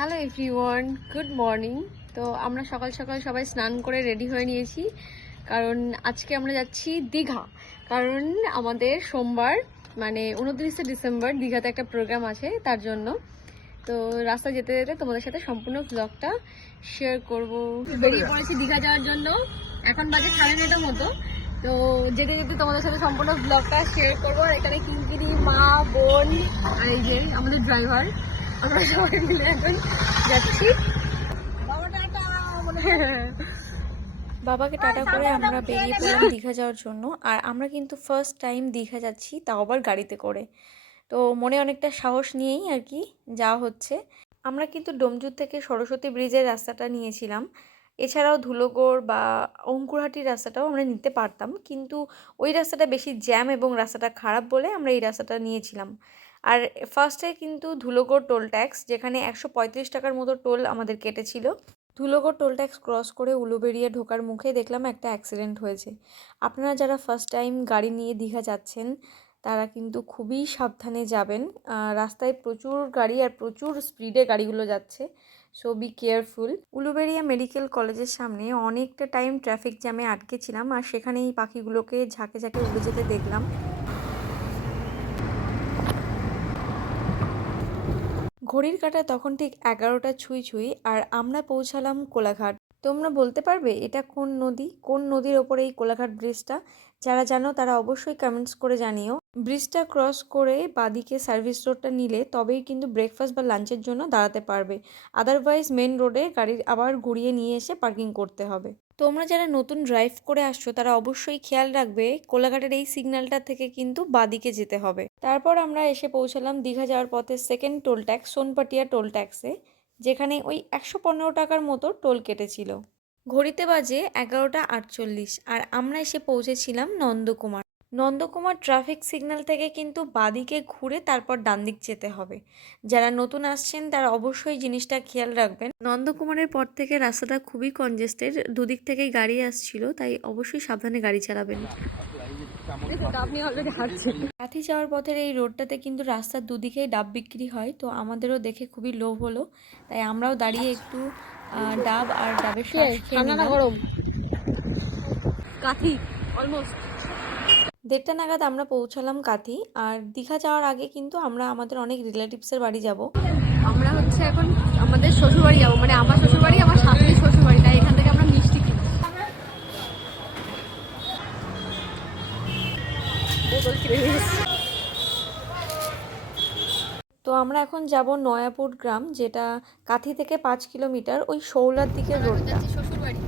Hello everyone, good morning. তো আমরা সকাল সকাল সবাই স্নান করে রেডি হয়ে নিয়েছি, কারণ আজকে আমরা যাচ্ছি দীঘা। কারণ আমাদের সোমবার মানে 29শে ডিসেম্বর দীঘাতে একটা প্রোগ্রাম আছে, তার জন্য। তো রাস্তা যেতে যেতে তোমাদের সাথে সম্পূর্ণ ব্লগটা শেয়ার করব। বেরিয়ে পড়েছি দীঘা যাওয়ার জন্য, এখন বাজে 9:30 মতো। তো যেতে যেতে তোমাদের সাথে সম্পূর্ণ ব্লগটা শেয়ার করবো। আর এখানে কিঙ্কিরি, মা, বোন আর এই যে আমাদের ড্রাইভার, আমরা সবাই মিলে এখন যাচ্ছি। বাবাকে টাটা করে আমরা বেরিয়ে পড়লাম দীঘা যাওয়ার জন্য। আর আমরা কিন্তু ফার্স্ট টাইম দীঘা যাচ্ছি, তাও আবার গাড়িতে করে। তো মনে অনেকটা সাহস নিয়েই আর কি যাওয়া হচ্ছে। আমরা কিন্তু ডোমজুর থেকে সরস্বতী ব্রিজের রাস্তাটা নিয়েছিলাম। এছাড়াও ধুলোগড় বা অঙ্কুরহাটির রাস্তাটাও আমরা নিতে পারতাম, কিন্তু ওই রাস্তাটা বেশি জ্যাম এবং রাস্তাটা খারাপ বলে আমরা এই রাস্তাটা নিয়েছিলাম। আর ফার্স্টে কিন্তু ধুলোগড় টোল ট্যাক্স, যেখানে 135 টাকার মতো টোল আমাদের কেটেছিল। ধুলোগড় টোল ট্যাক্স ক্রস করে উলুবেড়িয়া ঢোকার মুখে দেখলাম একটা অ্যাক্সিডেন্ট হয়েছে। আপনারা যারা ফার্স্ট টাইম গাড়ি নিয়ে দীঘা যাচ্ছেন তারা কিন্তু খুবই সাবধানে যাবেন। রাস্তায় প্রচুর গাড়ি আর প্রচুর স্পিডে গাড়িগুলো যাচ্ছে, so be careful. Uluberia medical কলেজের সামনে অনেকটা টাইম ট্রাফিক জ্যামে আটকে ছিলাম, আর সেখানে এই পাখিগুলোকে ঝাঁকে ঝাঁকে উড়ে যেতে দেখলাম। ঘড়ির কাঁটা তখন ঠিক 11টা ছুঁই ছুঁই, আর আমরা পৌঁছালাম কোলাঘাট। তোমরা বলতে পারবে এটা কোন নদী, কোন নদীর ওপরে এই কোলাঘাট ব্রিজটা? যারা জানো তারা অবশ্যই কমেন্টস করে জানিও। ব্রিজটা ক্রস করে বাদিকে সার্ভিস রোডটা নিলে তবেই কিন্তু ব্রেকফাস্ট বা লাঞ্চের জন্য দাঁড়াতে পারবে, আদারওয়াইজ মেন রোডে গাড়ি আবার ঘুরিয়ে নিয়ে এসে পার্কিং করতে হবে। তোমরা যারা নতুন ড্রাইভ করে আসছো তারা অবশ্যই খেয়াল রাখবে কোলাঘাটের এই সিগন্যালটা থেকে কিন্তু বাদিকে যেতে হবে। তারপর আমরা এসে পৌঁছালাম দীঘা যাওয়ার পথে সেকেন্ড টোল ট্যাক্স সোনপাটিয়া টোল ট্যাক্সে, যেখানে ওই 115 টাকার মতো টোল কেটেছিল। ঘড়িতে বাজে 11টা 48, আর আমরা এসে পৌঁছেছিলাম নন্দকুমার। নন্দকুমার ট্রাফিক সিগন্যাল থেকে কিন্তু বাদিকে ঘুরে তারপর ডান দিক যেতে হবে। যারা নতুন আসছেন তারা অবশ্যই জিনিসটা খেয়াল রাখবেন। নন্দকুমারের পর থেকে রাস্তাটা খুবই কনজেস্টেড, দুদিক থেকেই গাড়ি আসছিল, তাই অবশ্যই সাবধানে গাড়ি চালাবেন। আপনি অলরেডি হাঁটছেন। কাঁথি যাওয়ার পথের এই রোডটাতে কিন্তু রাস্তার দুদিকেই ডাব বিক্রি হয়, তো আমাদেরও দেখে খুবই লোভ হলো, তাই আমরাও দাঁড়িয়ে একটু ডাব আর ডাবের শ্বাস খেয়ে ঠান্ডা না নিলাম। গরম? কাঠি অলমোস্ট। 1:30 নাগাদ আমরা পৌঁছালাম কাঁথি। আর দীঘা যাওয়ার আগে কিন্তু আমরা আমাদের অনেক রিলেটিভসের বাড়ি যাব। আমরা হচ্ছে এখন আমাদের শ্বশুরবাড়ি যাবো, মানে আমার শ্বশুরবাড়ি, আমার শাশুড়ির শ্বশুরবাড়ি, তাই এখান থেকে আমরা মিষ্টি কিনছি। বোতল কিনে নিয়ে এসেছি। তো আমরা এখন যাব নয়াপুর গ্রাম, যেটা কাঁথি থেকে 5 কিলোমিটার, ওই শৌলার দিকের রোডটা। শ্বশুরবাড়ি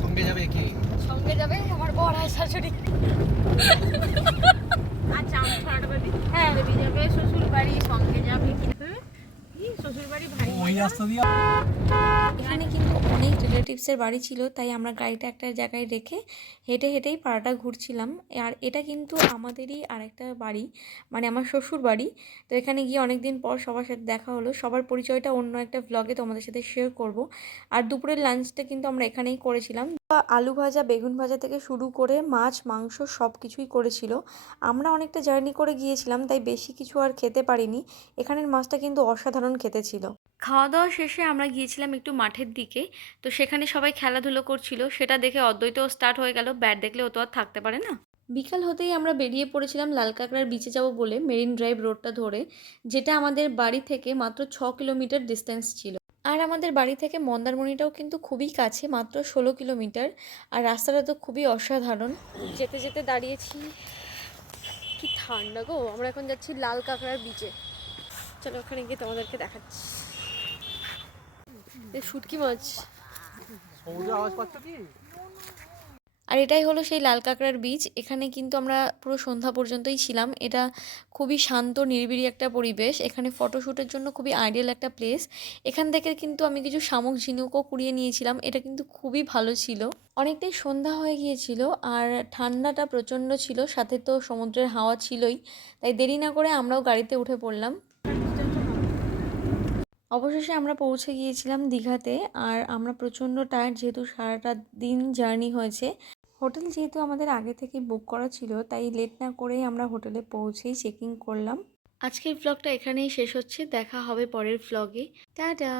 সঙ্গে যাবে কি? সঙ্গে যাবে আমার বর আর শাশুড়ি। আচ্ছা আমি ছোটবাড়ি, হ্যাঁ দেবী যাবে শ্বশুরবাড়ি, সঙ্গে যাবে শ্বশুরবাড়ি ভাই ওই রাস্তা দিয়ে। এখানে কিন্তু অনেক রিলেটিভসের বাড়ি ছিল, তাই আমরা গাড়িটা একটা জায়গায় রেখে হেঁটে হেঁটেই পাড়াটা ঘুরছিলাম। আর এটা কিন্তু আমাদেরই আরেকটা বাড়ি, মানে আমার শ্বশুর বাড়ি। তো এখানে গিয়ে অনেক দিন পর সবার সাথে দেখা হলো, সবার পরিচয়টা অন্য একটা ভ্লগে তোমাদের সাথে শেয়ার করব। আর দুপুরের লাঞ্চটা কিন্তু আমরা এখানেই করেছিলাম। আলু ভাজা, বেগুন ভাজা থেকে শুরু করে মাছ, মাংস সব কিছুই করেছিল। আমরা অনেকটা জার্নি করে গিয়েছিলাম, তাই বেশি কিছু আর খেতে পারিনি। এখানের মাছটা কিন্তু অসাধারণ খেতে ছিল। খাওয়া দাওয়া শেষে আমরা গিয়েছিলাম একটু মাঠের দিকে, তো সেখানে সবাই খেলাধুলো করছিল, সেটা দেখে অদ্বৈতও স্টার্ট হয়ে গেল, ব্যাট দেখলে ও তো আর থাকতে পারে না। বিকাল হতেই আমরা বেরিয়ে পড়েছিলাম লালকাঁকড়ার বিচে যাব বলে, মেরিন ড্রাইভ রোডটা ধরে, যেটা আমাদের বাড়ি থেকে মাত্র 6 কিলোমিটার ডিস্টেন্স ছিল। আর আমাদের বাড়ি থেকে মন্দারমণিটাও কিন্তু খুবই কাছে, মাত্র 16 কিলোমিটার। আর রাস্তাটা তো খুবই অসাধারণ। যেতে যেতে দাঁড়িয়েছি, কি ঠান্ডা গো। আমরা এখন যাচ্ছি লাল কাঁকড়ার বিচে। চলো ওখানে গিয়ে তোমাদেরকে দেখাচ্ছি। শুটকি মাছ। আওয়াজ পাচ্ছ কি? আর এটাই হলো সেই লাল কাঁকড়ার বীজ। এখানে কিন্তু আমরা পুরো সন্ধ্যা পর্যন্তই ছিলাম। এটা খুবই শান্ত নিরিবিলি একটা পরিবেশ, এখানে ফটোশ্যুটের জন্য খুবই আইডিয়াল একটা প্লেস। এখান থেকে কিন্তু আমি কিছু শামুক ঝিনুকও কুড়িয়ে নিয়েছিলাম, এটা কিন্তু খুবই ভালো ছিল। অনেকটাই সন্ধ্যা হয়ে গিয়েছিল আর ঠান্ডাটা প্রচণ্ড ছিল, সাথে তো সমুদ্রের হাওয়া ছিলই, তাই দেরি না করে আমরাও গাড়িতে উঠে পড়লাম। অবশেষে আমরা পৌঁছে গিয়েছিলাম দীঘাতে। আর আমরা প্রচণ্ড টায়ার্ড, যেহেতু সারাটা দিন জার্নি হয়েছে। হোটেল যেহেতু আমাদের আগে থেকে বুক করা ছিল, তাই লেট না করেই আমরা হোটেলে পৌঁছেই চেকিং করলাম। আজকের ব্লগটা এখানেই শেষ হচ্ছে, দেখা হবে পরের ব্লগে। টাটা।